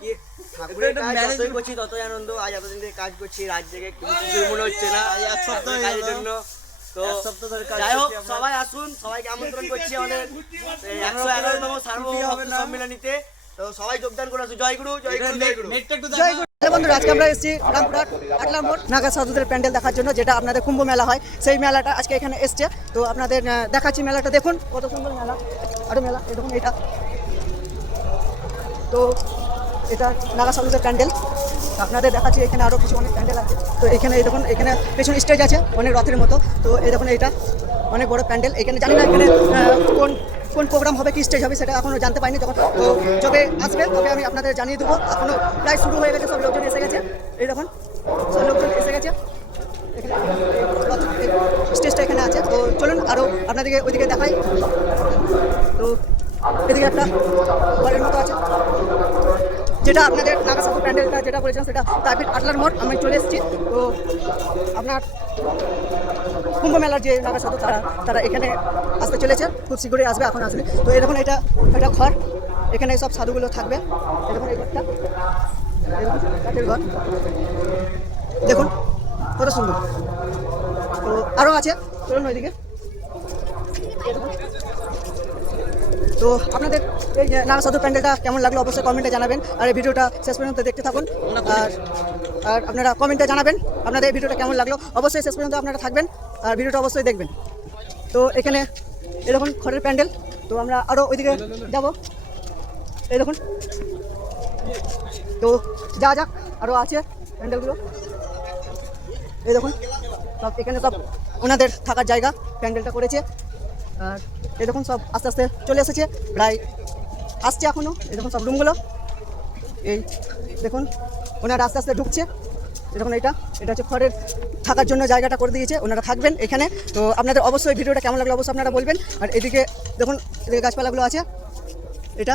কি ঠাকুরের কাজ যতই করছি ততই আনন্দ। আজ এতদিন থেকে কাজ করছি, রাত জেগে কিছু মনে হচ্ছে না। আজ এক সপ্তাহ কাজের জন্য তো যাই হোক, সবাই আসুন, সবাইকে আমন্ত্রণ করছি আমাদের 111তম সার্বভৌম সম্মেলনীতে। তো সবাই যোগদান করে আসুন। জয় গুরু, জয় গুরু, জয় গুরু। বন্ধুরা, আজকে আমরা এসেছি রামপুরহাট 8 নম্বর নাগা সাধুদের প্যান্ডেল দেখার জন্য, যেটা আপনাদের কুম্ভ মেলা হয়। সেই মেলাটা আজকে এখানে এসছে। তো আপনাদের দেখাচ্ছি মেলাটা, দেখুন কত সুন্দর মেলা। আরো মেলা, এই দেখুন এটা। তো এটা নাগা সাধুদের প্যান্ডেল। আপনাদের দেখাচ্ছি এখানে আরও কিছু অনেক প্যান্ডেল আছে। তো এখানে এই দেখুন, এখানে পেছনে স্টেজ আছে অনেক রথের মতো। তো এই দেখুন এটা অনেক বড় প্যান্ডেল। এখানে জানি না এখানে কোন প্রোগ্রাম হবে, কি স্টেজ হবে সেটা এখনও জানতে পারিনি। যখন তো যবে আসবে তবে আমি আপনাদের জানিয়ে দেবো। এখনও প্রায় শুরু হয়ে গেছে, সব লোকজন এসে গেছে। এই দেখুন সব লোকজন এসে গেছে। এখানে স্টেজটা এখানে আছে। তো চলুন আরও আপনাদেরকে ওইদিকে দেখাই। তো এদিকে একটা ঘরের মতো আছে, যেটা আপনাদের নাগা সাধু প্যান্ডেলটা যেটা বলেছিলাম সেটা তারপর 8 মোড় আমি চলে এসেছি। তো আপনার কুম্ভ মেলার যে নাগা সাধু তারা এখানে আসতে চলেছে, খুব শীঘ্রই আসবে, এখন আসবে। তো এই দেখুন এটা একটা ঘর, এখানে সব সাধুগুলো থাকবে। এই দেখুন এই ঘরটা, কাঠের ঘর, দেখুন কত সুন্দর। তো আরও আছে, চলুন ওইদিকে। তো আপনাদের এই নাগা সাধু প্যান্ডেলটা কেমন লাগলো অবশ্যই কমেন্টে জানাবেন। আর এই ভিডিওটা শেষ পর্যন্ত দেখতে থাকুন। আর আপনারা কমেন্টে জানাবেন আপনাদের এই ভিডিওটা কেমন লাগলো। অবশ্যই শেষ পর্যন্ত আপনারা থাকবেন আর ভিডিওটা অবশ্যই দেখবেন। তো এখানে এই দেখুন খড়ের প্যান্ডেল। তো আমরা আরও ওইদিকে যাব, এই দেখুন। তো যা যাক, আরও আছে প্যান্ডেলগুলো। এই দেখুন সব এখানে সব ওনাদের থাকার জায়গা প্যান্ডেলটা করেছে। আর এই দেখুন সব আস্তে আস্তে চলে এসেছে, প্রায় আসছে এখনও। এই দেখুন সব রুমগুলো, এই দেখুন ওনারা আস্তে আস্তে ঢুকছে। এই দেখুন এটা হচ্ছে খড়ের থাকার জন্য জায়গাটা করে দিয়েছে, ওনারা থাকবেন এখানে। তো আপনাদের অবশ্যই ভিডিওটা কেমন লাগলো অবশ্যই আপনারা বলবেন। আর এদিকে দেখুন, এদিকে গাছপালাগুলো আছে এটা।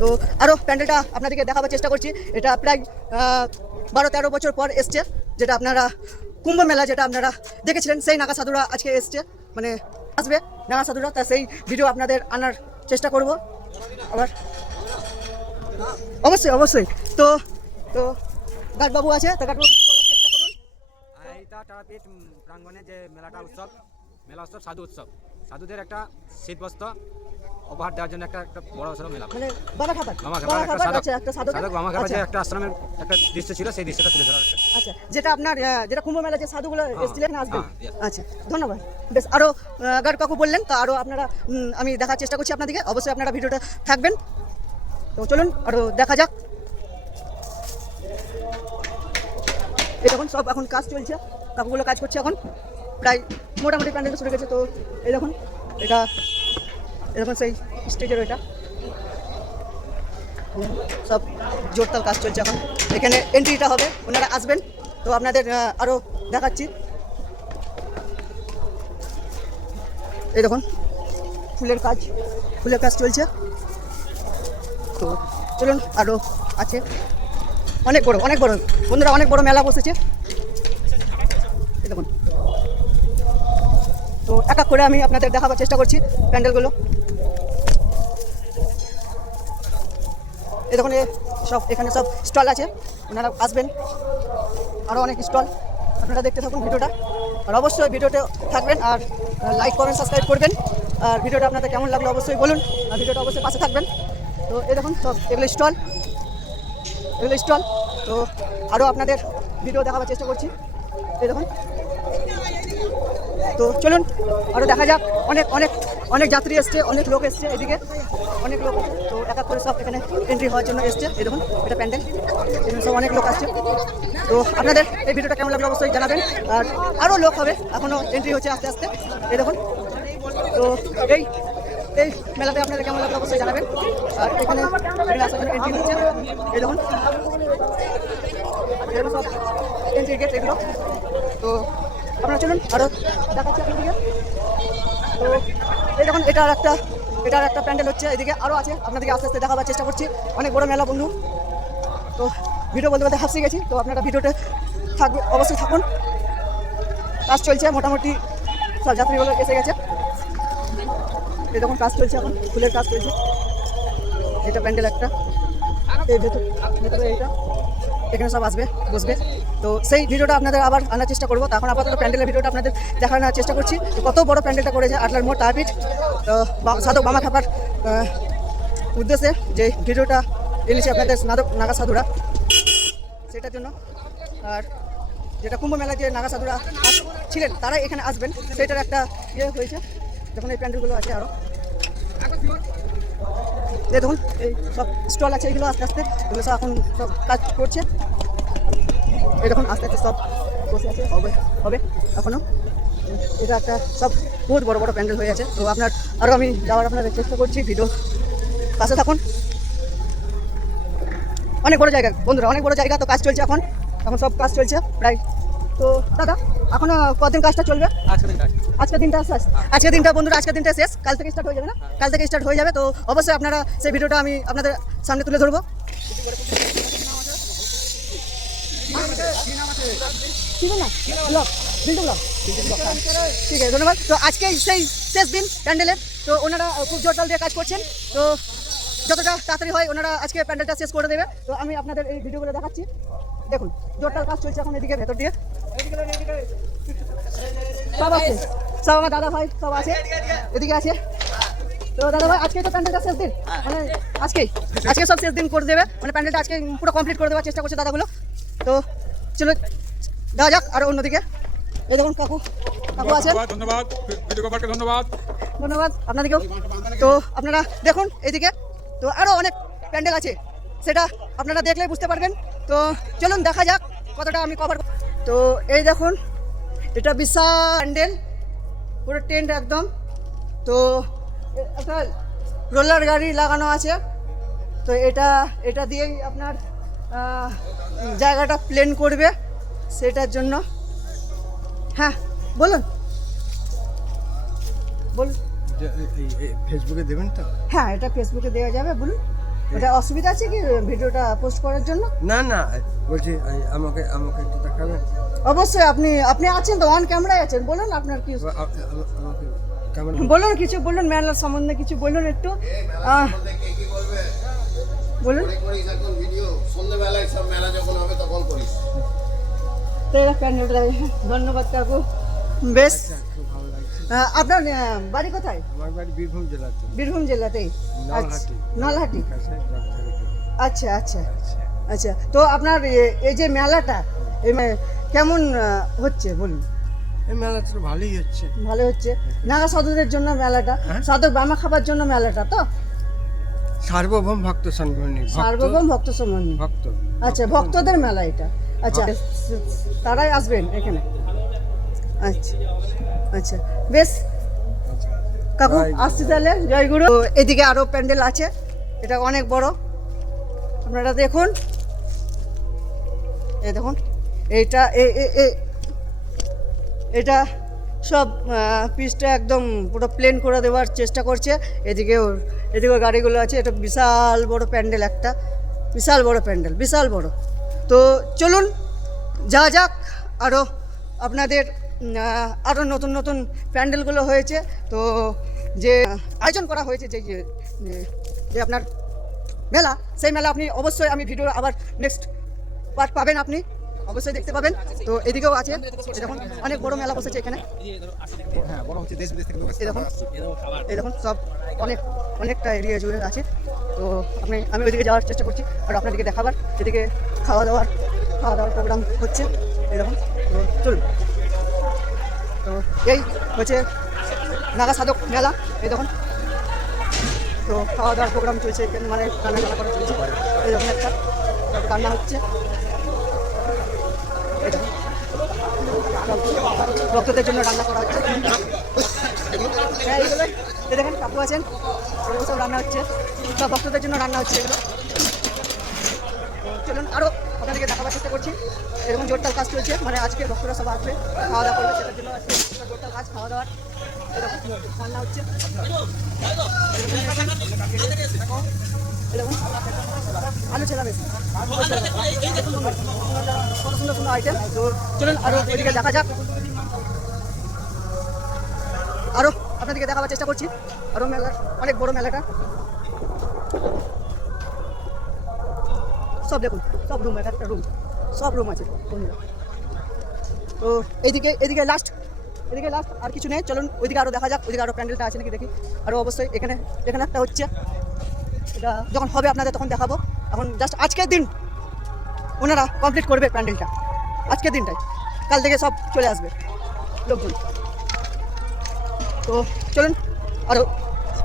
তো আরও প্যান্ডেলটা আপনাদেরকে দেখাবার চেষ্টা করছি। এটা প্রায় 12-13 বছর পর এসছে, যেটা আপনারা কুম্ভ মেলা যেটা আপনারা দেখেছিলেন, সেই নাগা সাধুরা আজকে এসছে, মানে আসবে নাগা সাধুরা। তা সেই ভিডিও আপনাদের আনার চেষ্টা করব আবার, অবশ্যই অবশ্যই। তো তো গার্ডবাবু আছে, তা গার্ডবাবু বলার চেষ্টা করুন। এইটা তারাপীঠ প্রাঙ্গণে যে মেলা উৎসব সাধু উৎসব, সাধুদের একটা শীত বস্ত্র উপহার দেওয়ার জন্য একটা বড় সড়ো মেলা। মানে বাবা খাবার একটা সাধক মামা খাবার যে একটা আশ্রমের একটা দৃশ্য ছিল, সেই দৃশ্যটা তুলে ধরা। আচ্ছা, যেটা আপনার যেটা কুম্ভ মেলা যে সাধুগুলো এসেছিলেন আসবেন। আচ্ছা, ধন্যবাদ। বেশ, আরও গার্ড কাকু বললেন, তো আরও আপনারা আমি দেখার চেষ্টা করছি আপনাদেরকে। অবশ্যই আপনারা ভিডিওটা থাকবেন। তো চলুন আরও দেখা যাক। এই দেখুন সব এখন কাজ চলছে, কাকুগুলো কাজ করছে এখন, প্রায় মোটামুটি প্যান্ডেলটা শুরু গেছে। তো এই দেখুন এটা, এরকম সেই স্টেজের ওইটা সব জোরতাল কাজ চলছে এখন। এখানে এন্ট্রিটা হবে, ওনারা আসবেন। তো আপনাদের আরও দেখাচ্ছি। এই দেখুন ফুলের কাজ চলছে। তো চলুন আরও আছে, অনেক বড় বন্ধুরা, অনেক বড় মেলা বসেছে। এই দেখুন, তো এক এক করে আমি আপনাদের দেখাবার চেষ্টা করছি প্যান্ডেলগুলো। এই দেখুন সব এখানে সব স্টল আছে, ওনারা আসবেন, আরও অনেক স্টল। আপনারা দেখতে থাকুন ভিডিওটা, আর অবশ্যই ভিডিওতে থাকবেন, আর লাইক কমেন্ট সাবস্ক্রাইব করবেন। আর ভিডিওটা আপনাদের কেমন লাগলো অবশ্যই বলুন, আর ভিডিওটা অবশ্যই পাশে থাকবেন। তো এই দেখুন সব এগুলো স্টল। তো আরও আপনাদের ভিডিও দেখাবার চেষ্টা করছি। এই দেখুন, তো চলুন আরও দেখা যাক। অনেক যাত্রী এসছে, অনেক লোক এসছে, এদিকে অনেক লোক আছে। তো এক এক করে সব এখানে এন্ট্রি হওয়ার জন্য এসছে। এই দেখুন এটা প্যান্ডেল, এখানে সব অনেক লোক আসছে। তো আপনাদের এই ভিডিওটা কেমন লাগলো অবশ্যই জানাবেন। আর আরও লোক হবে, এখনও এন্ট্রি হচ্ছে আস্তে আস্তে। এই দেখুন, তো এই মেলাতে আপনাদের কেমন লাগলো অবশ্যই জানাবেন। আর এখানে আসার জন্য এন্ট্রি হচ্ছে। এই দেখুন সব এন্ট্রি গেট এগুলো। তো আপনারা চলুন আরও দেখাচ্ছি আপনাদেরকে। তো এই দেখুন এটার একটা প্যান্ডেল হচ্ছে, এদিকে আরও আছে, আপনাদেরকে আস্তে আস্তে দেখাবার চেষ্টা করছি। অনেক বড় মেলা বন্ধু। তো ভিডিও বলতে হাসি গেছি। তো আপনারা ভিডিওতে অবশ্যই থাকুন। কাজ চলছে, মোটামুটি সব যাত্রীগুলো এসে গেছে। এই দেখুন কাজ চলছে এখন, ফুলের কাজ চলছে। এটা প্যান্ডেল একটা, এই ভেতরে এইটা, এখানে সব আসবে বসবে। তো সেই ভিডিওটা আপনাদের আবার আনার চেষ্টা করবো। তখন আপাতত প্যান্ডেলের ভিডিওটা আপনাদের দেখানোর চেষ্টা করছি, তো কত বড় প্যান্ডেলটা করেছে আটলার মোড় তারাপীঠ সাধক বামা খাপার উদ্দেশ্যে যে ভিডিওটা এনেছে আপনাদের নাগা সাধুরা, সেটার জন্য। আর যেটা কুম্ভ মেলায় যে নাগা সাধুরা ছিলেন তারাই এখানে আসবেন, সেটার একটা ইয়ে হয়েছে। যখন এই প্যান্ডেলগুলো আছে আরও দেখুন, এই সব স্টল আছে, এগুলো আস্তে আস্তে এগুলো সব এখন সব কাজ করছে। এই দেখুন আস্তে আস্তে সব বসে আছে, হবে এখনও। এটা একটা সব বহুত বড় বড় প্যান্ডেল হয়ে আছে। তো আপনার আরও আমি যাওয়ার আপনাদের চেষ্টা করছি, ভিডিও পাশে থাকুন। অনেক বড় জায়গা বন্ধুরা, অনেক বড় জায়গা। তো কাজ চলছে এখন সব কাজ চলছে প্রায়। তো দাদা এখন কতদিন কাজটা চলবে? আজকের দিনটা বন্ধুরা, আজকের দিনটা শেষ, কাল থেকে স্টার্ট হয়ে যাবে না? কাল থেকে স্টার্ট হয়ে যাবে। তো অবশ্যই আপনারা সেই ভিডিওটা আমি আপনাদের সামনে তুলে ধরবো। ঠিক আছে, ধন্যবাদ। তো আজকে সেই শেষ দিন প্যান্ডেলের, তো ওনারা খুব জোরদার দিয়ে কাজ করছেন। তো যতটা তাড়াতাড়ি হয় ওনারা আজকে প্যান্ডেলটা শেষ করে দেবে। তো আমি আপনাদের এই ভিডিওগুলো দেখাচ্ছি। দেখুন জোরদার কাজ চলছে এখন এদিকে ভেতর দিয়ে, সব আছে, সব আমার দাদা ভাই সব আছে, এদিকে আছে। তো দাদা ভাই আজকে তো প্যান্ডেলটা শেষ দিন, মানে আজকে সব শেষ দিন করে দেবে, মানে প্যান্ডেলটা আজকে পুরো কমপ্লিট করে দেওয়ার চেষ্টা করছে দাদাগুলো। তো চলো যাওয়া যাক আরও অন্যদিকে। এই দেখুন কাকু আছেন, ধন্যবাদ আপনাদেরকেও। তো আপনারা দেখুন এইদিকে, তো আরও অনেক প্যান্ডেল আছে, সেটা আপনারা দেখলেই বুঝতে পারবেন। তো চলুন দেখা যাক কতটা আমি কভার। তো এই দেখুন এটা বিশাল প্যান্ডেল, পুরো টেন্ট একদম। তো একটা রোলার গাড়ি লাগানো আছে, তো এটা দিয়েই আপনার জায়গাটা প্লেন করবে, সেটার জন্য। হ্যাঁ বলুন ফেসবুকে দেবেন তো? হ্যাঁ এটা ফেসবুকে দেওয়া যাবে, বলুন। এটা অসুবিধা আছে কি ভিডিওটা পোস্ট করার জন্য? না বলছি আমাকে একটু দেখাবেন। অবশ্যই, আপনি আছেন তো, অন ক্যামেরায় আছেন, বলুন আপনার কি আমাকে কেমন বলুন, কিছু বলুন, মেলার সম্বন্ধে কিছু বলুন একটু, বলুন। তো এরা প্যান্ডেলটা, ধন্যবাদ কাকু, বেশ। আপনার বাড়ি কোথায়? আমার বাড়ি বীরভূম জেলাতেই, নলহাটি। আচ্ছা। তো আপনার এই যে মেলাটা কেমন হচ্ছে বলুন? এই মেলাটা তো ভালো হচ্ছে। নাগা সাধুদের জন্য মেলাটা, সাধক বামা খাবার জন্য মেলাটা, তো সার্বভৌম ভক্ত সম্মানী ভক্ত। আচ্ছা, ভক্তদের মেলা এটা। আচ্ছা, তারাই আসবেন এখানে। আচ্ছা বেশ কাকু, আসছি তাহলে, জয়গুরু। এদিকে আরো প্যান্ডেল আছে, এটা অনেক বড়, আপনারা দেখুন। এই দেখুন এটা সব পিচটা একদম পুরো প্লেন করে দেওয়ার চেষ্টা করছে। এদিকেও গাড়িগুলো আছে। এটা বিশাল বড় প্যান্ডেল, একটা বিশাল বড়। তো চলুন যাওয়া যাক আরও আপনাদের। আরও নতুন প্যান্ডেলগুলো হয়েছে, তো যে আয়োজন করা হয়েছে যে আপনার মেলা, সেই মেলা আপনি অবশ্যই, আমি ভিডিও আবার নেক্সট পার্ট পাবেন, আপনি অবশ্যই দেখতে পাবেন। তো এদিকেও আছে, দেখুন অনেক বড় মেলা বসেছে এখানে। এই দেখুন সব অনেকটা এরিয়া জুড়ে আছে। তো আমি ওইদিকে যাওয়ার চেষ্টা করছি আর আপনাদেরকে দেখাবার। এদিকে খাওয়া দাওয়ার প্রোগ্রাম হচ্ছে, এই দেখুন। তো চলুন, তো এই হচ্ছে নাগা সাধক মেলা, এই দেখুন। তো খাওয়া দাওয়ার প্রোগ্রাম চলছে এখানে, মানে রান্না করা চলছে। এই দেখুন একটা রান্না হচ্ছে, ভক্তদের জন্য রান্না করা হচ্ছে। হ্যাঁ এইগুলো দেখেন কাকু আছেন, এগুলো সব রান্না হচ্ছে, সব ভক্তদের জন্য রান্না হচ্ছে এগুলো। চলুন আরও আপনাদেরকে দেখাবার চেষ্টা করছি। এরকম জোরদার কাজ চলছে, মানে আজকে ভক্তরা সব আসবে, খাওয়া দাওয়া করবে, সেটার জন্য আজকে জোরদার কাজ, খাওয়া দাওয়ার এরকম রান্না হচ্ছে। এরকম আলু ছেলা বেশ কত সুন্দর আইটেম। তো চলুন আরও ওইদিকে দেখা যাক, আরও আপনাদেরকে দেখাবার চেষ্টা করছি। আরও মেলার অনেক বড় মেলাটা। সব দেখুন, সব রুম, একটা রুম, সব রুম আছে বন্ধুরা। তো এদিকে লাস্ট আর কিছু নেই। চলুন ওইদিকে আরও দেখা যাক, ওইদিকে আরও প্যান্ডেলটা আছে নাকি দেখি। আরও অবশ্যই এখানে একটা হচ্ছে, এটা যখন হবে আপনাদের তখন দেখাবো। এখন জাস্ট আজকের দিন ওনারা কমপ্লিট করবে প্যান্ডেলটা, আজকের দিনটাই, কাল থেকে সব চলে আসবে লোকজন। তো চলুন আরও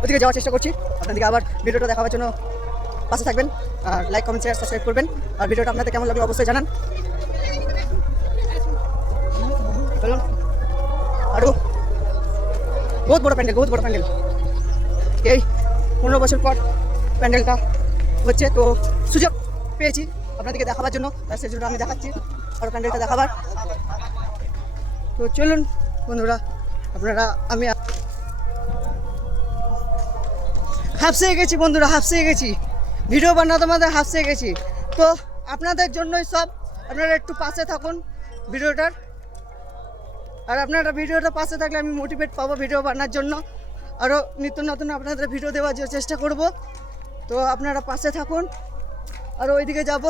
ওদিকে যাওয়ার চেষ্টা করছি। আপনাদেরকে আবার ভিডিওটা দেখাবার জন্য পাশে থাকবেন, আর লাইক, কমেন্ট, শেয়ার, সাবস্ক্রাইব করবেন। আর ভিডিওটা আপনাদের কেমন লাগলো অবশ্যই জানান। চলুন আরও বহুত বড় প্যান্ডেল। এই 15 বছর পর প্যান্ডেলটা হচ্ছে, তো সুযোগ পেয়েছি আপনাদেরকে দেখাবার জন্য, তার সেই জন্য আমি দেখাচ্ছি আরও প্যান্ডেলটা দেখাবার। তো চলুন বন্ধুরা, আমি হাফসে গেছি বন্ধুরা, ভিডিও বানাতে হাফসে গেছি। তো আপনাদের জন্যই সব, আপনারা একটু পাশে থাকুন ভিডিওটার, আর আপনারা ভিডিওটা পাশে থাকলে আমি মোটিভেট পাবো ভিডিও বানানোর জন্য, আরও নিত্য নতুন আপনাদের ভিডিও দেওয়ার চেষ্টা করব। তো আপনারা পাশে থাকুন। আর ওইদিকে যাব,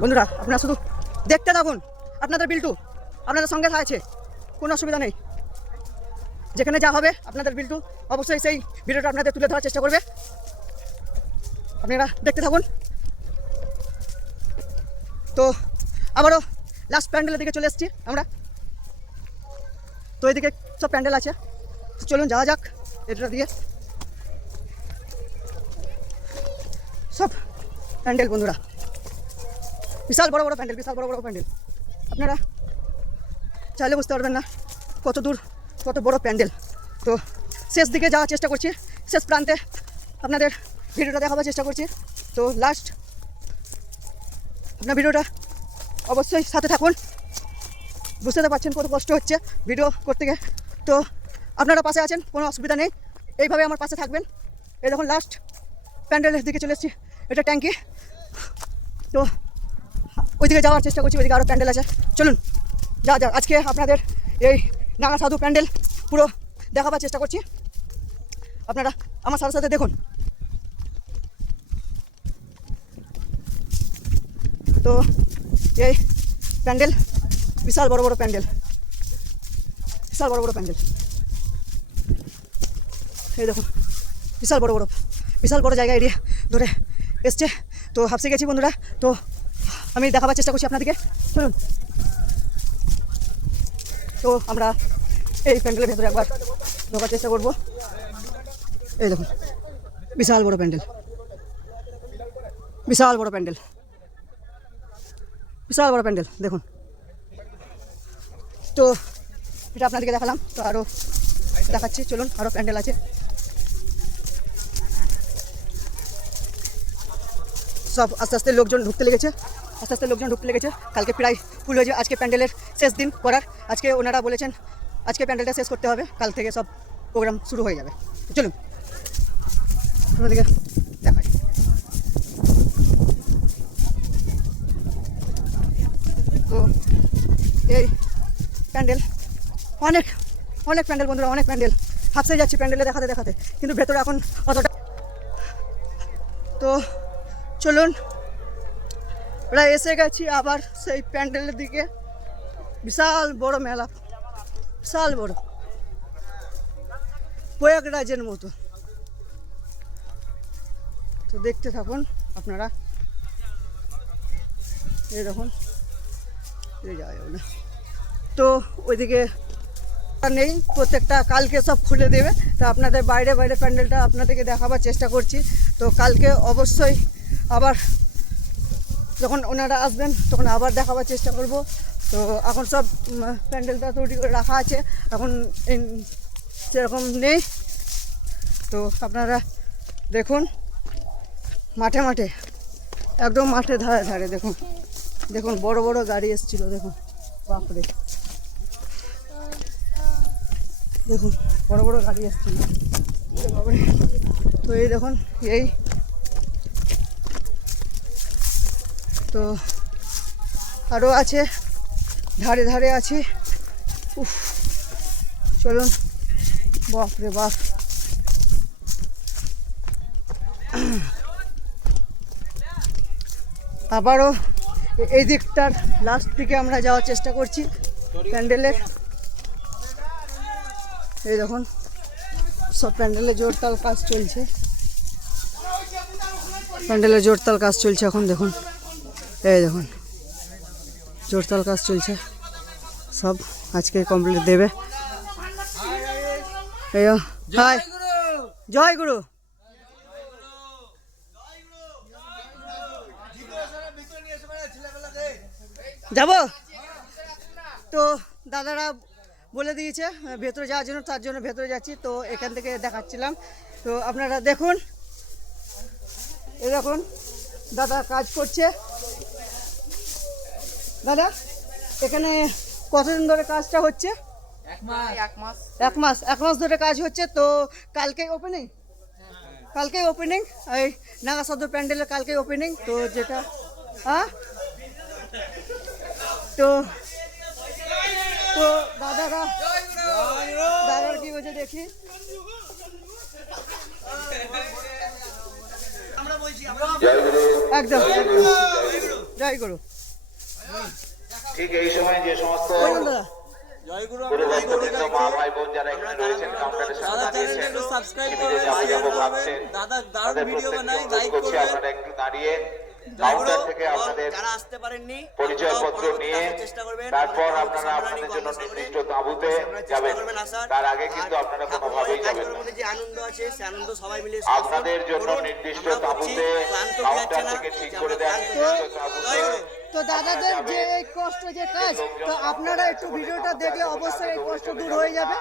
বন্ধুরা আপনারা শুধু দেখতে থাকুন। আপনাদের বিল্টু আপনাদের সঙ্গে আছে, কোনো অসুবিধা নেই। যেখানে যা হবে আপনাদের বিল্টু অবশ্যই সেই ভিডিওটা আপনাদের তুলে ধরার চেষ্টা করবে। আপনারা দেখতে থাকুন। তো আবারও লাস্ট প্যান্ডেলের দিকে চলে এসেছি আমরা। তো এদিকে সব প্যান্ডেল আছে, চলুন যাওয়া যাক। এটা দিয়ে সব প্যান্ডেল বন্ধুরা, বিশাল বড় বড় প্যান্ডেল। আপনারা চাইলে বুঝতে পারবেন না কত দূর, কত বড় প্যান্ডেল। তো শেষ দিকে যাওয়ার চেষ্টা করছি, শেষ প্রান্তে আপনাদের ভিডিওটা দেখাবার চেষ্টা করছি। তো লাস্ট আপনার ভিডিওটা অবশ্যই সাথে থাকুন। বুঝতে তো পারছেন কত কষ্ট হচ্ছে ভিডিও করতে গিয়ে। তো আপনারা পাশে আছেন, কোনো অসুবিধা নেই, এইভাবে আমার পাশে থাকবেন। এই দেখুন লাস্ট প্যান্ডেলের দিকে চলে এসেছি, এটা ট্যাঙ্কি। তো ওইদিকে যাওয়ার চেষ্টা করছি, ওইদিকে আরও প্যান্ডেল আছে। চলুন যাক। আজকে আপনাদের এই নাগা সাধু প্যান্ডেল পুরো দেখাবার চেষ্টা করছি, আপনারা আমার সাথে সাথে দেখুন। তো এই প্যান্ডেল বিশাল বড় বড় প্যান্ডেল, এই দেখুন বিশাল বড় জায়গা এরিয়া ধরে এসছে। তো হাফসে গেছি বন্ধুরা, তো আমি দেখাবার চেষ্টা করছি আপনাদেরকে। চলুন, তো আমরা এই প্যান্ডেলের ভেতরে একবার ঢোকার চেষ্টা করব। এই দেখুন বিশাল বড় প্যান্ডেল, দেখুন। তো এটা আপনাদেরকে দেখালাম, তো আরও দেখাচ্ছি। চলুন, আরও প্যান্ডেল আছে, সব আস্তে আস্তে লোকজন ঢুকতে লেগেছে। কালকে প্রায় ফুল হয়েছে, আজকে প্যান্ডেলের শেষ দিন করার। আজকে ওনারা বলেছেন আজকে প্যান্ডেলটা শেষ করতে হবে, কাল থেকে সব প্রোগ্রাম শুরু হয়ে যাবে। চলুন ওদিকে দেখাই। তো এই প্যান্ডেল অনেক প্যান্ডেল বন্ধুরা, অনেক প্যান্ডেল। হাফসে যাচ্ছি প্যান্ডেলে দেখাতে, কিন্তু ভেতরে এখন অতটা। তো চলুন, ওরা এসে গেছি আবার সেই প্যান্ডেলের দিকে। বিশাল বড় মেলা, প্রয়াগরাজের মতো। তো দেখতে থাকুন আপনারা। এই দেখুন, তো ওইদিকে নেই, প্রত্যেকটা কালকে সব খুলে দেবে। তো আপনাদের বাইরে প্যান্ডেলটা আপনাদেরকে দেখাবার চেষ্টা করছি। তো কালকে অবশ্যই আবার যখন ওনারা আসবেন তখন আবার দেখাবার চেষ্টা করব। তো এখন সব প্যান্ডেলটা তৈরি করে রাখা আছে, এখন সেরকম নেই। তো আপনারা দেখুন মাঠে একদম মাঠে ধারে দেখুন বড় বড় গাড়ি এসেছিল, দেখুন বাপরে, দেখুন বড় বড় গাড়ি এসেছিল বাপরে। তো এই দেখুন, এই তো আরও আছে, ধারে আছে। চলুন, বাপরে বাপ, আবারও এই দিকটার লাস্ট দিকে আমরা যাওয়ার চেষ্টা করছি প্যান্ডেলের। এই দেখুন সব প্যান্ডেলে জোরতাল কাজ চলছে, প্যান্ডেলে জোরতাল কাজ চলছে এখন দেখুন। এই দেখুন জোরতাল কাজ চলছে, সব আজকে কমপ্লিট দেবে। হাই জয় গুরু। যাব তো দাদারা বলে দিয়েছে ভেতরে যাওয়ার জন্য, তার জন্য ভেতরে যাচ্ছি। তো এখান থেকে দেখাচ্ছিলাম, তো আপনারা দেখুন। এই দেখুন দাদা কাজ করছে। দাদা এখানে কতদিন ধরে কাজটা হচ্ছে? এক মাস ধরে কাজ হচ্ছে। তো কালকেই ওপেনিং, কালকেই ওপেনিং এই নাগা সদর প্যান্ডেলের কালকেই ওপেনিং। তো যেটা হ্যাঁ তো তো দাদারা কি বলছে দেখি। একদম জয় গুরু। ঠিক এই সময় যে সমস্ত গুরুভক্তবৃন্দ, মা ভাই বোন যারা এখানে রয়েছেন, কাউন্টারের সামনে দাঁড়িয়েছেন, টিভিতে যাবো ভাবছেন, তাদের প্রত্যেককে অনুরোধ করছি আপনারা একটু দাঁড়িয়ে কাউন্টার থেকে আপনাদের যারা আসতে পারেননি পরিচয়পত্র নিয়ে তারপর আপনারা আপনাদের জন্য নির্দিষ্ট তাঁবুতে যাবেন। তার আগে কিন্তু আপনারা কোনোভাবেই যাবেন না। যে আনন্দ আছে সে আনন্দ সবাই মিলে আপনাদের জন্য নির্দিষ্ট তাঁবুতে কাউন্টার থেকে ঠিক করে দেন নির্দিষ্ট তাঁবুতে। তো দাদাদের যে এই কষ্ট যে কাজ, তো আপনারা একটু ভিডিওটা দেখলে অবশ্যই এই কষ্ট দূর হয়ে যাবে।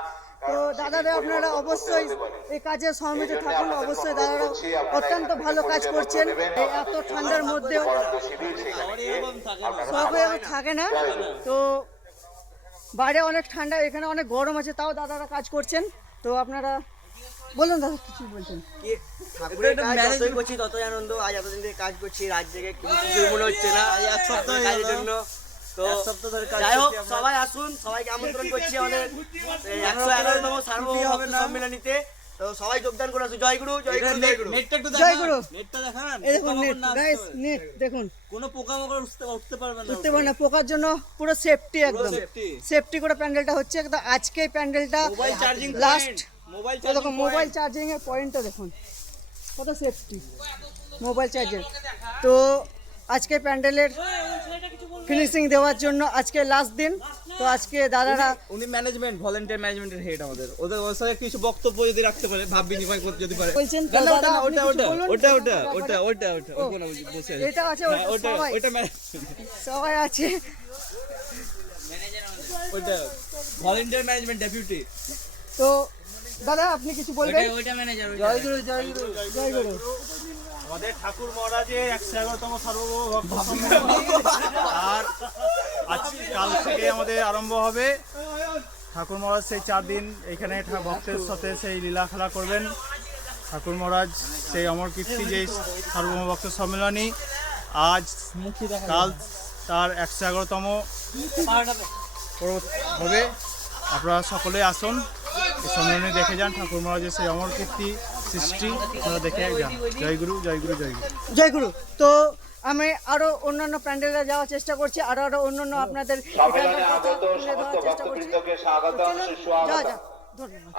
তো দাদাদের আপনারা অবশ্যই এই কাজে সম্মিলিত থাকুন। অবশ্যই দাদারা অত্যন্ত ভালো কাজ করছেন এই এত ঠান্ডার মধ্যেও, সবাই থাকে না। তো বাইরে অনেক ঠান্ডা, এখানে অনেক গরম আছে, তাও দাদারা কাজ করছেন। তো আপনারা বলুন দাদা কিছু বলছেন। কি ঠাকুরের কাজ যতই করছি ততই আনন্দ। আজ এতদিন থেকে কাজ করছি, রাত জেগে কিছু মনে হচ্ছে না এক সপ্তাহ কাজের জন্য। তো যাই হোক সবাই আসুন, সবাইকে আমন্ত্রণ করছি আমাদের 111তম সার্বভৌম সম্মেলনীতে। তো সবাই যোগদান করে আসুন। জয় গুরু, জয় গুরু, জয় গুরু, জয় গুরু। নেটটা দেখান, এই দেখুন নেট গাইস, নেট দেখুন, কোনো পোকামাকড় উঠতে পারবে না, উঠতে পারে না। পোকার জন্য পুরো সেফটি, একদম সেফটি করে প্যান্ডেলটা হচ্ছে। তো আজকে প্যান্ডেলটা লাস্ট দেখুন, মোবাইল চার্জিং এর পয়েন্টটা দেখুন কত সেফটি, মোবাইল চার্জার। তো আজকে প্যান্ডেলের ফিনিশিং দেওয়ার জন্য আজকে লাস্ট দিন। তো আজকে দাদারা উনি ম্যানেজমেন্ট, ভলান্টিয়ার ম্যানেজমেন্টের হেড আমাদের, ওদের সাথে কিছু বক্তব্য যদি রাখতে পারে, ভাব বিনিময় করতে যদি পারে বলছেন। না, না, ওটা ওটা ওটা ওটা ওটা ওটা ওটা ওটা ওখানে বসে আছে, এটা আছে, ওটা ওটা সবাই আছে, ওটা ভলান্টিয়ার ম্যানেজমেন্ট ডেপুটি। তো দাদা আপনি কিছু বলবেন? ওটা ম্যানেজার। জয় গুরু, জয় গুরু, জয় গুরু। আমাদের ঠাকুর মহারাজের 111তম সার্বভৌম ভক্ত সম্মেলন, আর আজ কাল থেকে আমাদের আরম্ভ হবে। ঠাকুর মহারাজ সেই 4 দিন এখানে ভক্তের সাথে সেই লীলা খেলা করবেন। ঠাকুর মহারাজ সেই অমর কীর্তি যে সার্বভৌম ভক্ত সম্মেলনী, আজ কাল তার 111তম হবে। আপনারা সকলে আসুন, এই সম্মেলনে দেখে যান ঠাকুর মহারাজের সেই অমর কীর্তি সৃষ্টি, আপনারা দেখে যান। জয় গুরু, জয় গুরু, জয় গুরু, জয় গুরু। তো আমি আরো অন্যান্য প্যান্ডেলে যাওয়ার চেষ্টা করছি, আরো অন্যান্য আপনাদের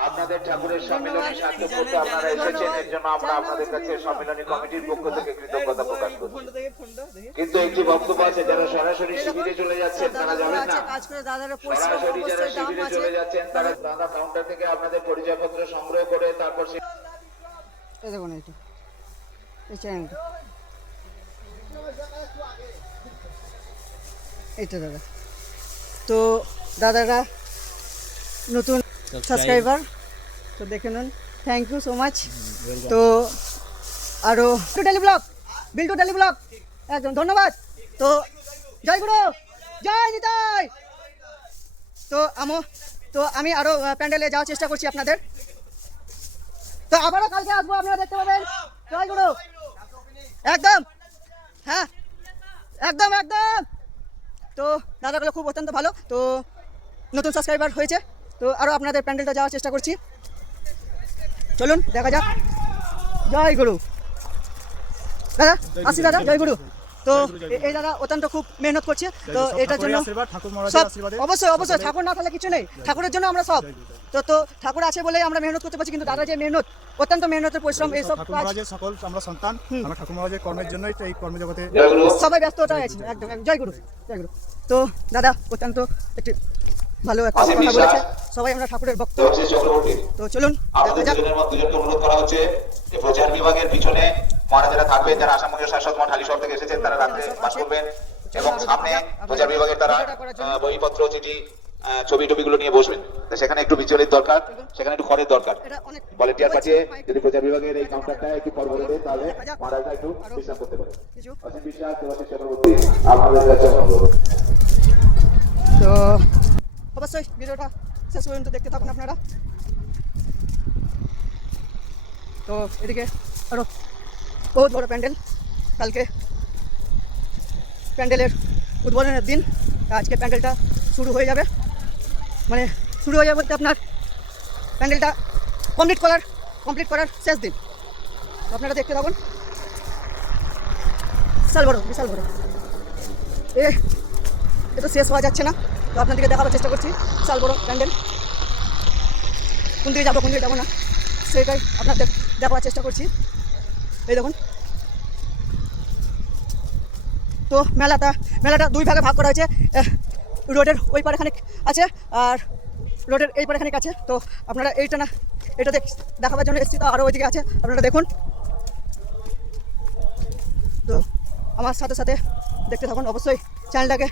আপনাদের ঠাকুরের সম্মেলনে সার্থক করতে আপনারা এসেছেন, এর জন্য আমরা আপনাদের কাছে সম্মেলনী কমিটির পক্ষ থেকে কৃতজ্ঞতা প্রকাশ করছি। কিন্তু একটি বক্তব্য আছে, যারা সরাসরি শিবিরে চলে যাচ্ছেন তারা যাবেন না। সরাসরি যারা শিবিরে চলে যাচ্ছেন তারা দাদা কাউন্টার থেকে আপনাদের পরিচয়পত্র সংগ্রহ করে তারপর দেখুন এটা এই চ্যানেলটা, এটা দাদা। তো দাদারা নতুন সাবস্ক্রাইবার, তো দেখে নিন, থ্যাংক ইউ সো মাচ। তো আরও টোটালি ব্লগ, বিল টোটালি ব্লগ, একদম ধন্যবাদ। তো জয় গুরু, জয় নিতাই। তো আমি আরও প্যান্ডেলে যাওয়ার চেষ্টা করছি আপনাদের। তো আবারও কালকে আসবো, আপনারা দেখতে পাবেন। জয় গুরু, একদম, হ্যাঁ একদম একদম। তো দাদাগুলো খুব অত্যন্ত ভালো, তো নতুন সাবস্ক্রাইবার হয়েছে। তো আরও আপনাদের প্যান্ডেলটা যাওয়ার চেষ্টা করছি, চলুন দেখা যাক। জয় গুরু। দাদা আসি দাদা, জয় গুরু। তো এই দাদা অত্যন্ত খুব মেহনত করছে, তো এটার জন্য ঠাকুর মহারাজের সব আশীর্বাদে অবশ্যই অবশ্যই, ঠাকুর না থাকলে কিছু নেই, ঠাকুরের জন্য আমরা সব। তো ঠাকুর আছে বলেই আমরা মেহনত করতে পারছি, কিন্তু দাদা যে মেহনত, অত্যন্ত মেহনতের পরিশ্রম, এইসব ঠাকুর কাজ মহারাজের সকল আমরা সন্তান, আমরা ঠাকুর মহারাজের কর্মের জন্যই এই কর্মজগতে সবাই ব্যস্ততা আছে। একদম জয় গুরু, জয় গুরু। তো দাদা অত্যন্ত একটি ভালো একটা কথা বলেছে, সবাই আমরা ঠাকুরের ভক্ত। তো চলুন আপনাদের দুজনকে অনুরোধ করা হচ্ছে যে প্রচার বিভাগের পিছনে মহারাজেরা থাকবেন, যারা আসামীয় শাসক মঠ হালিশহর থেকে এসেছেন তারা রাত্রে বাস করবেন, এবং সামনে প্রচার বিভাগের তারা বইপত্র, চিঠি, ছবি টবিগুলো নিয়ে বসবেন। তো সেখানে একটু বিচলিত দরকার, সেখানে একটু খড়ের দরকার। ভলেন্টিয়ার পাঠিয়ে যদি প্রচার বিভাগের এই কাউন্টারটা একটু খড় ভরে দেয়, তাহলে মহারাজরা একটু বিশ্রাম করতে পারে। অসীম বিশ্বাস, দেবাশিস চক্রবর্তী, আপনাদের কাছে অনুরোধ। তো অবশ্যই ভিডিওটা শেষ পর্যন্ত দেখতে থাকুন আপনারা। তো এদিকে আরো বহুত বড় প্যান্ডেল, কালকে প্যান্ডেলের উদ্বোধনের দিন, আজকে প্যান্ডেলটা শুরু হয়ে যাবে, মানে শুরু হয়ে যাবে বলতে আপনার প্যান্ডেলটা কমপ্লিট করার শেষ দিন। তো আপনারা দেখতে থাকুন, বিশাল বড় এ তো শেষ হওয়া যাচ্ছে না, তো আপনাদেরকে দেখাবার চেষ্টা করছি বিশাল বড় প্যান্ডেল। কোন দিকে যাবো না সেটাই আপনাদের দেখাবার চেষ্টা করছি। এই দেখুন, তো মেলাটা দুই ভাগে ভাগ করা হয়েছে, রোডের ওই পারে খানিক আছে আর রোডের এই পারে খানিক আছে। তো আপনারা এটা দেখাবার জন্য এসেছি, তো আরও ওইদিকে আছে, আপনারা দেখুন। তো আমার সাথে দেখতে থাকুন, অবশ্যই চ্যানেলটাকে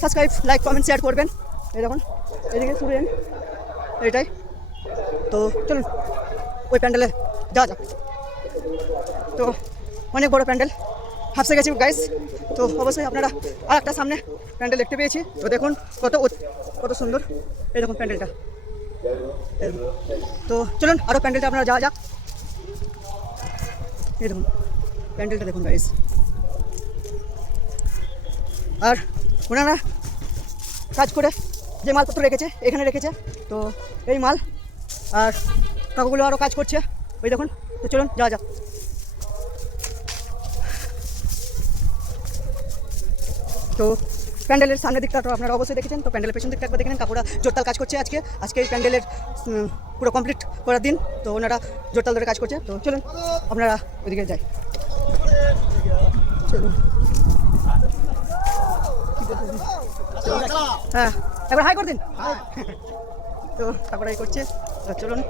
সাবস্ক্রাইব, লাইক, কমেন্ট, শেয়ার করবেন। এই দেখুন এদিকে শুরু এইটাই। তো চলুন ওই প্যান্ডেলে যাওয়া যাক। তো অনেক বড় প্যান্ডেল, হাফসে গেছি গাইস। তো অবশ্যই আপনারা আর একটা সামনে প্যান্ডেল দেখতে পেয়েছি, তো দেখুন কত সুন্দর এই দেখুন প্যান্ডেলটা। তো চলুন আরও প্যান্ডেলটা আপনারা যাওয়া যাক। এই দেখুন প্যান্ডেলটা দেখুন গাইস। আর ওনারা কাজ করে যে মালপত্র এখানে রেখেছে, তো এই মাল আর কাকুগুলো আরও কাজ করছে, ওই দেখুন। তো চলুন যাওয়া যাক। তো প্যান্ডেলের সামনের দিকটা তো আপনারা অবশ্যই দেখেছেন, তো প্যান্ডেলের পেছন দিকটা একবার দেখেন, কাকুরা জোরতাল কাজ করছে আজকে এই প্যান্ডেলের পুরো কমপ্লিট করার দিন, তো ওনারা জোরতাল ধরে কাজ করছে। তো চলুন আপনারা ওইদিকে যাই, চলুন। হ্যাঁ একবার হাই করে দিন। তো তারপরে এই করছে, তো চলুন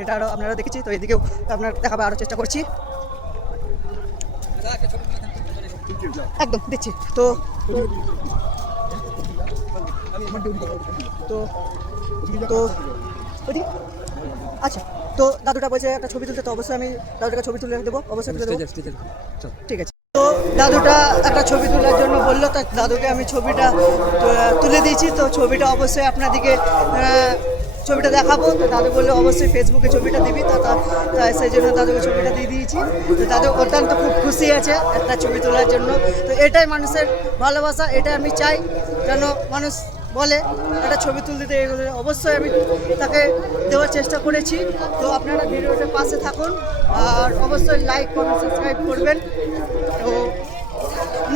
এটা আরও আপনারা দেখেছি, তো এদিকেও আপনার দেখাবার আরও চেষ্টা করছি, একদম দিচ্ছি। তো আচ্ছা, তো দাদুটা বলছে একটা ছবি তুলতে, তো অবশ্যই আমি দাদুটাকে ছবি তুলে দেবো, অবশ্যই তুলে দেবো, ঠিক আছে। তো দাদুটা একটা ছবি তোলার জন্য বললো, তা দাদুকে আমি ছবিটা তুলে দিয়েছি। তো ছবিটা অবশ্যই আপনাদেরকে ছবিটা দেখাবো, তো দাদু বললো অবশ্যই ফেসবুকে ছবিটা দিবি, তো সেই জন্য দাদুকে ছবিটা দিয়ে দিয়েছি। তো দাদু অত্যন্ত খুব খুশি আছে একটা ছবি তোলার জন্য। তো এটাই মানুষের ভালোবাসা, এটা আমি চাই যেন মানুষ বলে একটা ছবি তুলতে দিতে, এগুলো অবশ্যই আমি তাকে দেওয়ার চেষ্টা করেছি। তো আপনারা ভিডিওটার পাশে থাকুন আর অবশ্যই লাইক, কমেন্ট, সাবস্ক্রাইব করবেন। তো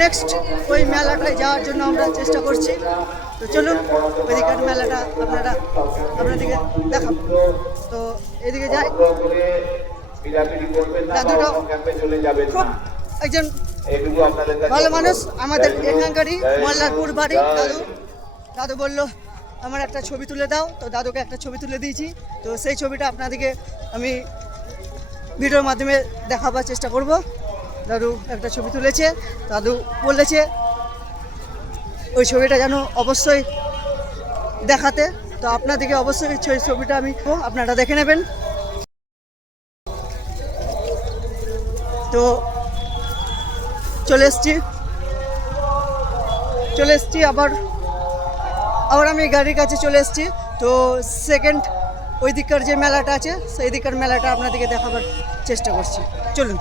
নেক্সট ওই মেলাটায় যাওয়ার জন্য আমরা চেষ্টা করছি। তো চলুন ওইদিকের মেলাটা আপনাদেরকে দেখাবো। তো এদিকে যাই, দাদুটা খুব একজন ভালো মানুষ, আমাদের এখানকারই মল্লারপুর বাড়ি। দাদু বললো আমার একটা ছবি তুলে দাও, তো দাদুকে একটা ছবি তুলে দিয়েছি। তো সেই ছবিটা আপনাদেরকে আমি ভিডিওর মাধ্যমে দেখাবার চেষ্টা করব। দাদু একটা ছবি তুলেছে, দাদু বলেছে ওই ছবিটা যেন অবশ্যই দেখাতে, তো আপনাদেরকে অবশ্যই সেই ছবিটা আমি আপনারা দেখে নেবেন। তো চলে এসছি আবার আমি গাড়ির কাছে চলে এসেছি। তো সেকেন্ড ওই দিককার যে মেলাটা আছে সেই দিককার মেলাটা আপনাদেরকে দেখাবার চেষ্টা করছি, চলুন।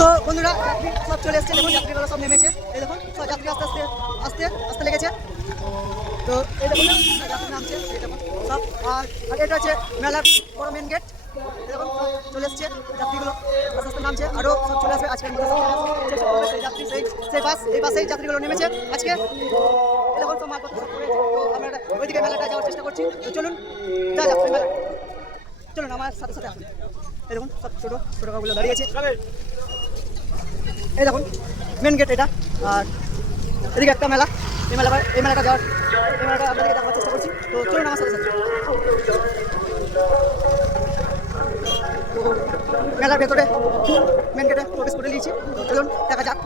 তো বন্ধুরা সব চলে এসছে, দেখুন যাত্রীগুলো সব নেমেছে, এই দেখুন সব যাত্রী আস্তে লেগেছে। তো এই দেখুন যাত্রী নামছে, এই দেখুন সব। আর এটা হচ্ছে মেলার বড় মেন গেট, এরকম চলে এসছে যাত্রীগুলো আস্তে আস্তে নামছে, আরও সব চলে আসবে আজকের মধ্যে সেই যাত্রী সেই বাস, এই বাসেই যাত্রীগুলো নেমেছে আজকে। এরকম তো মালপত্র সব পড়ে আছে। তো আমরা ওইদিকে মেলাটা যাওয়ার চেষ্টা করছি। তো চলুন যা যাক মেলা, চলুন আমার সাথে সাথে আসুন। এই দেখুন সব ছোটো ছোটো কাগুলো দাঁড়িয়েছে, এই দেখুন মেন গেট এটা। আর এদিকে একটা মেলা, এই মেলাটা যাওয়ার, এই মেলাটা আপনাদেরকে দেখার চেষ্টা করছি। তো চলুন আমার সাথে সাথে। তো মেলার ভেতরে মেন গেটে প্রবেশ করে নিয়েছি। তো চলুন দেখা যাক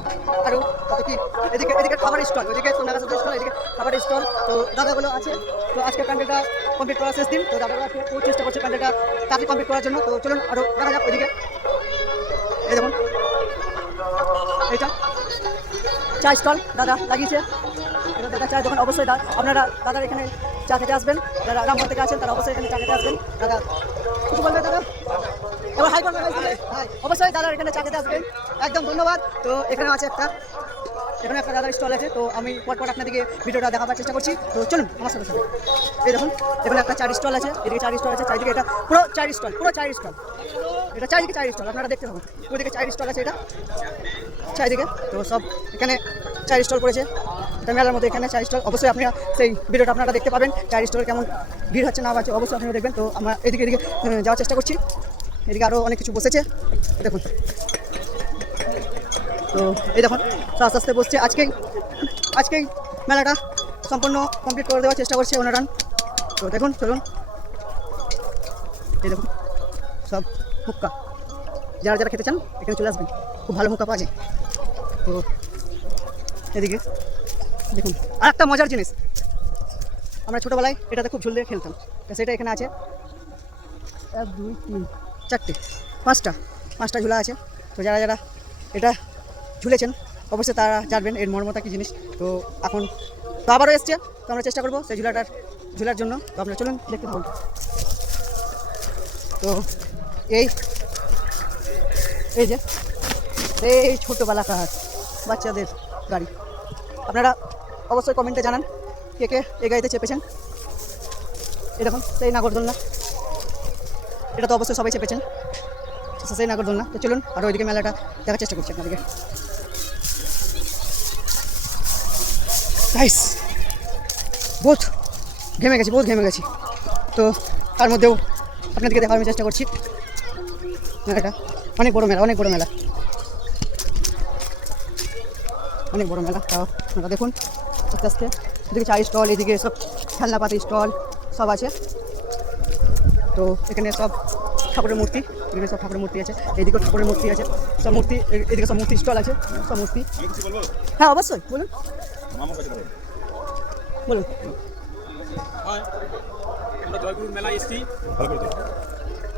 আরও কত কি। এদিকে খাবারের স্টল, ওইদিকে সোনাগা স্টল, এদিকে খাবারের স্টল। তো দাদাগুলো আছে। তো আজকে প্যান্ডেলটা কমপ্লিট করার শেষ দিন। তো দাদাগুলো খুব চেষ্টা করছে প্যান্ডেলটা তাড়াতাড়ি কমপ্লিট করার জন্য। তো চলুন আরও দেখা যাক ওইদিকে। এই দেখুন এইটা চা স্টল দাদা লাগিয়েছে, এটা দাদা চায়ের দোকান। অবশ্যই আপনারা দাদার এখানে চা খেতে আসবেন, যারা রামপুর থেকে আছেন তারা অবশ্যই এখানে চা খেতে আসবেন। দাদা কিছু বলবে দাদা? এবার হাই করবেন, অবশ্যই দাদার এখানে চা খেতে আসবেন, একদম ধন্যবাদ। তো এখানে আছে এখানে একটা দাদার স্টল আছে। তো আমি পরপর আপনাদেরকে ভিডিওটা দেখাবার চেষ্টা করছি। তো চলুন আমার সাথে সাথে। এই দেখুন এখানে একটা চার স্টল আছে, এদিকে চার স্টল আছে, চারিদিকে এটা পুরো চার স্টল, এটা চারিদিকে চার স্টল, আপনারা দেখতে থাকুন। ওইদিকে চার স্টল আছে, এটা চারিদিকে। তো সব এখানে চার স্টল করেছে এটা মেলার মধ্যে, এখানে চার স্টল। অবশ্যই আপনারা সেই ভিডিওটা আপনারা দেখতে পাবেন, চার স্টল কেমন ভিড় হচ্ছে না হচ্ছে অবশ্যই আপনারা দেখবেন। তো আমরা এদিকে যাওয়ার চেষ্টা করছি। এদিকে আরও অনেক কিছু বসেছে দেখুন। তো এই দেখুন আস্তে আস্তে বসছে। আজকেই মেলাটা সম্পূর্ণ কমপ্লিট করে দেওয়ার চেষ্টা করছে ওনারা। তো দেখুন চলুন, এই দেখুন সব হুক্কা, যারা খেতে চান এখানে চলে আসবেন, খুব ভালো হুক্কা পাওয়া যায়। তো এদিকে দেখুন আর একটা মজার জিনিস, আমরা ছোটোবেলায় এটাতে খুব ঝুল দিয়ে খেলতাম। তো সেটা এখানে আছে 1 2 3 4 5টা ঝুলা আছে। তো যারা এটা ঝুলেছেন অবশ্যই তারা জানবেন এর মর্মতা কী জিনিস। তো এখন তো আবারও এসছে, তো আমরা চেষ্টা করবো সেই ঝুলার জন্য। তো আপনারা চলুন দেখতে থাকুন। তো এই যে এই ছোটোবেলাকার বাচ্চাদের গাড়ি, আপনারা অবশ্যই কমেন্টে জানান কে এই গাড়িতে চেপেছেন। এরকম সেই নাগরদোলনা, এটা তো অবশ্যই সবাই চেপেছেন, সেই নাগরদোলনা। তো চলুন আর ওইদিকে মেলাটা দেখার চেষ্টা করছি আপনাদেরকে। গাইস বহুত ঘেমে গেছি। তো তার মধ্যেও আপনাদেরকে দেখার আমি চেষ্টা করছি। মেলাটা অনেক বড় মেলা, অনেক বড় মেলা। তাও আপনারা দেখুন আস্তে আস্তে। এদিকে চা স্টল, এদিকে সব খেলনাপাতি স্টল সব আছে। তো এখানে সব ঠাকুরের মূর্তি, আছে, এদিকেও ঠাকুরের মূর্তি আছে, সব মূর্তি, এদিকে সব মূর্তি স্টল আছে, সব মূর্তি। হ্যাঁ অবশ্যই বলুন। আমরা জয়গুরুর মেলায় এসেছি,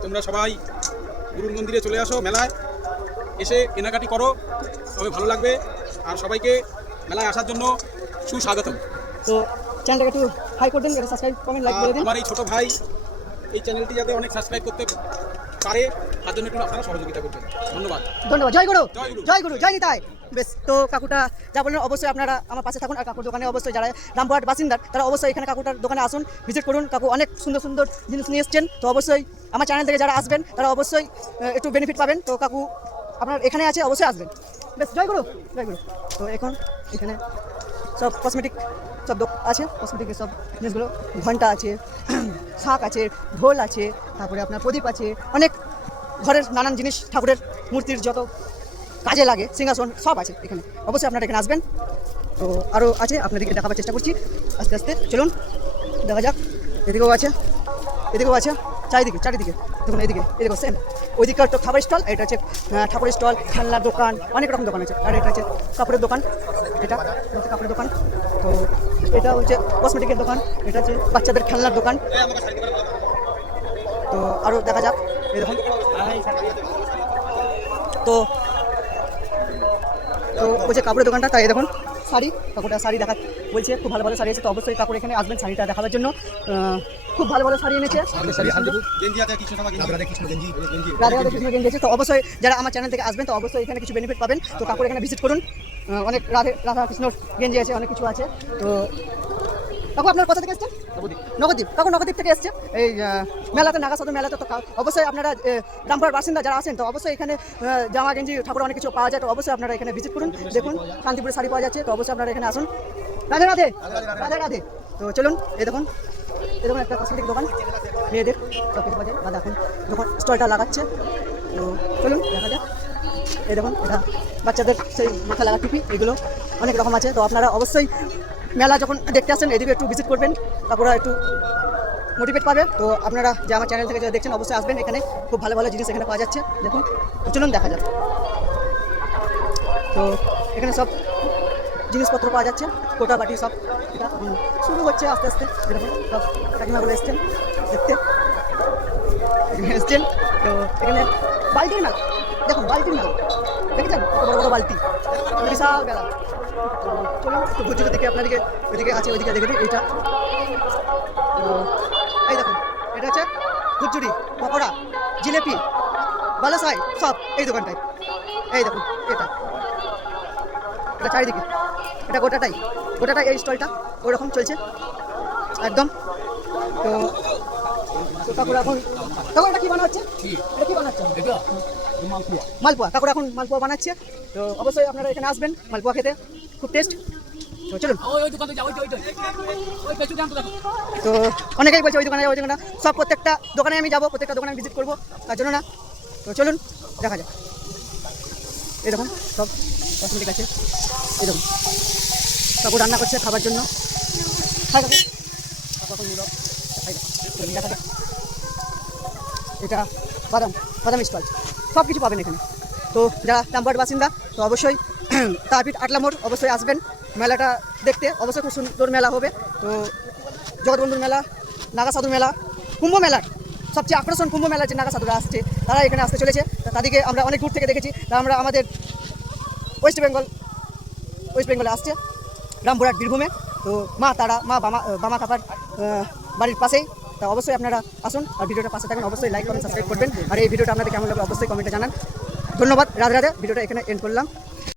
তোমরা সবাই গুরুর মন্দিরে চলে আসো, মেলায় এসে কেনাকাটি করো, তবে ভালো লাগবে। আর সবাইকে মেলায় আসার জন্য সুস্বাগতম। তো চ্যানেলটাকে একটু হাই করে দিন, সাবস্ক্রাইব কমেন্ট লাইক করে দিন। আমার এই ছোটো ভাই এই চ্যানেলটি যাতে অনেক সাবস্ক্রাইব করতে পারে তার জন্য একটু আপনারা সহযোগিতা করবেন। ধন্যবাদ। জয় গুরু, জয় নিতাই। বেশ, তো কাকুটা যা বললেন অবশ্যই আপনারা আমার পাশে থাকুন। আর কাকুর দোকানে অবশ্যই যারা রামপুরহাট বাসিন্দার তারা অবশ্যই এখানে কাকুটার দোকানে আসুন, ভিজিট করুন। কাকু অনেক সুন্দর জিনিস নিয়ে এসছেন। তো অবশ্যই আমার চ্যানেল থেকে যারা আসবেন তারা অবশ্যই একটু বেনিফিট পাবেন। তো কাকু আপনার এখানে আছে, অবশ্যই আসবেন। বেশ, জয় গুরু। তো এখন এখানে সব কসমেটিক সব আছে, কসমেটিকের সব জিনিসগুলো, ঘন্টা আছে, শাঁখ আছে, ঢোল আছে, তারপরে আপনার প্রদীপ আছে, অনেক ঘরের নানান জিনিস, ঠাকুরের মূর্তির যত কাজে লাগে সিংহাসন সব আছে এখানে। অবশ্যই আপনারা এখানে আসবেন। তো আরও আছে, আপনাদেরকে দেখাবার চেষ্টা করছি আস্তে আস্তে। চলুন দেখা যাক। এদিকেও আছে চারিদিকে দেখুন। এদিকে সেম, ওইদিকে একটা খাবার স্টল, এটা হচ্ছে ঠাকুরের স্টল, খেলনার দোকান, অনেক রকম দোকান আছে। আর এটা হচ্ছে কাপড়ের দোকান, এটা হচ্ছে কাপড়ের দোকান। তো এটা হচ্ছে কসমেটিকের দোকান, এটা হচ্ছে বাচ্চাদের খেলনার দোকান। তো আরও দেখা যাক। এই দেখুন তো বলছে কাপড়ের দোকানটা, তাই দেখুন শাড়ি, কাকুটা শাড়ি দেখা বলছে, খুব ভালো শাড়ি আছে। তো অবশ্যই কাকুর এখানে আসবেন শাড়িটা দেখাবার জন্য। খুব ভালো শাড়ি এনেছে, কৃষ্ণ গেঞ্জি আছে। তো অবশ্যই যারা আমার চ্যানেল থেকে আসবেন তো অবশ্যই এখানে কিছু বেনিফিট পাবেন। তো কাকুর এখানে ভিজিট করুন, অনেক রাধা কৃষ্ণর গেঞ্জি আছে, অনেক কিছু আছে। তো কাকু আপনার কোথা থেকে এসছেন? নবদ্বীপ। কাকু নবদ্বীপ থেকে এসছে এই মেলাতে, নাগা সাধু মেলাতে। তো অবশ্যই আপনারা রামপুরার বাসিন্দা যারা আছেন, তো অবশ্যই এখানে জামা গেঞ্জি ঠাকুর অনেক কিছু পাওয়া যায়, তো অবশ্যই আপনারা এখানে ভিজিট করুন। দেখুন শান্তিপুরের শাড়ি পাওয়া যাচ্ছে, তো অবশ্যই আপনারা এখানে আসুন। রাধে রাধে, রাধে রাধে। তো চলুন, এই দেখুন একটা কসমেটিক দোকান, মেয়েদের সব কিছু পাওয়া যায়। বা দেখুন যখন স্টলটা লাগাচ্ছে, তো চলুন দেখা যাক। এই দেখুন এটা বাচ্চাদের সেই মাথা লাগা টুপি, এগুলো অনেক রকম আছে। তো আপনারা অবশ্যই মেলা যখন দেখতে আসেন এদিকে একটু ভিজিট করবেন, তারপরে একটু মোটিভেট পাবে। তো আপনারা যে আমার চ্যানেল থেকে যারা দেখছেন অবশ্যই আসবেন, এখানে খুব ভালো ভালো জিনিস এখানে পাওয়া যাচ্ছে। দেখুন, চলুন দেখা যাক। তো এখানে সব জিনিসপত্র পাওয়া যাচ্ছে, কোটা বাটি সব। এটা শুরু হচ্ছে আস্তে আস্তে। এরকম সব কাকিমাগুলো এসছেন দেখতে, এসছেন। তো এখানে বালতির মেলা, দেখুন বালতির মেলা দেখেছেন, বড় বড় বালতি, বিশাল মেলা। তো চলুন একটু ভুজিটা থেকে আপনাদেরকে ওইদিকে আছে, ওইদিকে দেখে দিই। এইটা তো এই দেখুন, এটা হচ্ছে হুজুরি, পকোড়া, জিলেপি, বালাসাই সব এই দোকানটায়। এই দেখুন এটা চারিদিকে, এটা গোটাটাই এই স্টলটা ওরকম চলছে একদম। তো কাকুর এখন এটা কি বানাচ্ছে? এটা কি বানাচ্ছে? মালপোয়া। কাকুর এখন মালপোয়া বানাচ্ছে। তো অবশ্যই আপনারা এখানে আসবেন মালপোয়া খেতে, খুব টেস্ট। তো চলুন। তো অনেকেই বলছে ওই দোকানে যাবো, ওই দোকানে সব প্রত্যেকটা দোকানে আমি যাবো, প্রত্যেকটা দোকানে ভিজিট করবো, তার জন্য না। তো চলুন দেখা যাক। এই দেখুন সব কসমেটিক আছে। এই দেখুন কাকু রান্না করছে খাবার জন্য। হাই কাকু, কাকু এখন নীরব। দেখা যাক। এটা বাদাম স্টল, সব কিছু পাবেন এখানে। তো যারা রামপুরহাট বাসিন্দা, তো অবশ্যই তারাপীঠ আটলা মোড় অবশ্যই আসবেন মেলাটা দেখতে। অবশ্যই খুব সুন্দর মেলা হবে। তো জগৎবন্ধুর মেলা, নাগা সাধু মেলা, কুম্ভ মেলার সবচেয়ে আকর্ষণ কুম্ভ মেলার যে নাগা সাধুরা আসছে, তারা এখানে আসতে চলেছে। তাদেরকে আমরা অনেক দূর থেকে দেখেছি। তা আমরা আমাদের ওয়েস্ট বেঙ্গলে আসছে, রামপুরহাট বীরভূমে। তো মা তারা, মা বামা কাপার বাড়ির পাশেই। তা অবশ্যই আপনারা আসুন আর ভিডিওটা পাশে থাকেন। অবশ্যই লাইক কমেন্ট সাবস্ক্রাইব করবেন। আর এই ভিডিওটা আপনাদের কেমন লাগবে অবশ্যই কমেন্টে জানান। ধন্যবাদ। রাধে রাধে। ভিডিওটা এখানে এন্ড করলাম।